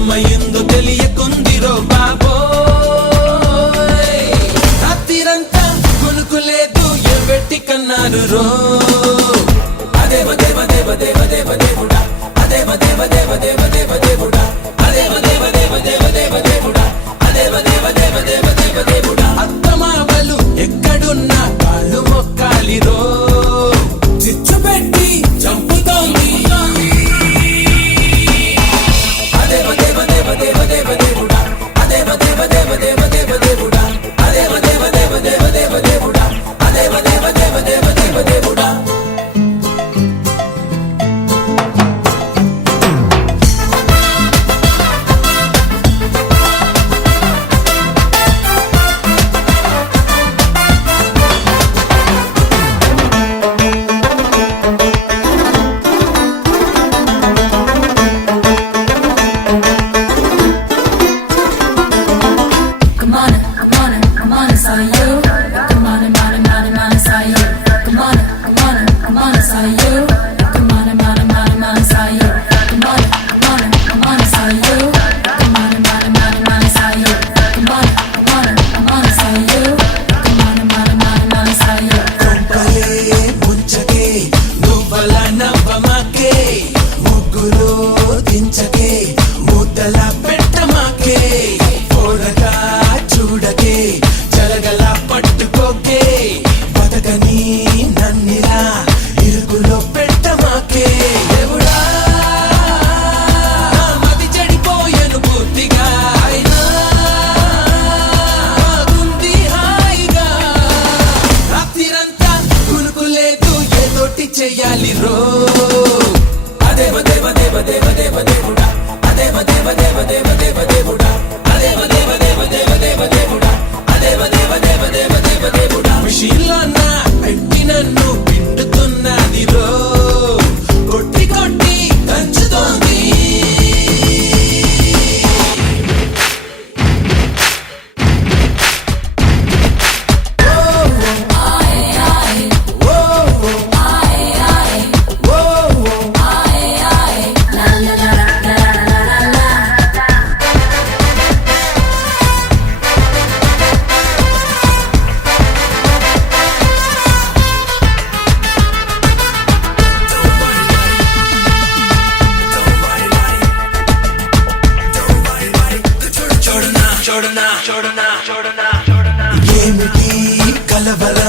ఏమయ్యిందో తెలియకుందిరో బాబోయ్. రాత్రిరంతా కొనుకులేదు ఎవ్వెట్టి కన్నారు రో. అదేవ దేవ దేవ దేవ దేవ దేవుడా, అదేవ దేవ దేవ దేవ దేవ దేవుడా, అదేవ దేవ దేవ దేవ దేవ దేవుడా, అదేవ దేవ దేవ దేవ దేవ దేవుడా. అత్తమామలు ఎక్కడున్నా కాళ్ళు మొక్కాలిరో. చిచ్చు పెట్టి చంపుతోంది అదేవ దేవ దేవ దేవ దేవ దేవుడా, అదేవ దేవ దేవ దేవ దేవ దేవుడా, అదేవ దేవ దేవ దేవ దేవ దేవుడా, అదేవ దేవ దేవ దేవ దేవ దేవుడా. చెయ్యాలి రో. అదేవ దేవ దేవ దేవ దేవ దేవుడా, అదేవ దేవ దేవ దేవ దేవ దేవుడా, అదేవ దేవ దేవ దేవ దేవ దేవుడా, అదేవ దేవ దేవ దేవ దేవ దేవుడా. మిషన్లోన పెట్టి నన్ను పిండుతున్నది రో. కొట్టి కొట్టి దంచుతోంది ఏమిటి కలవర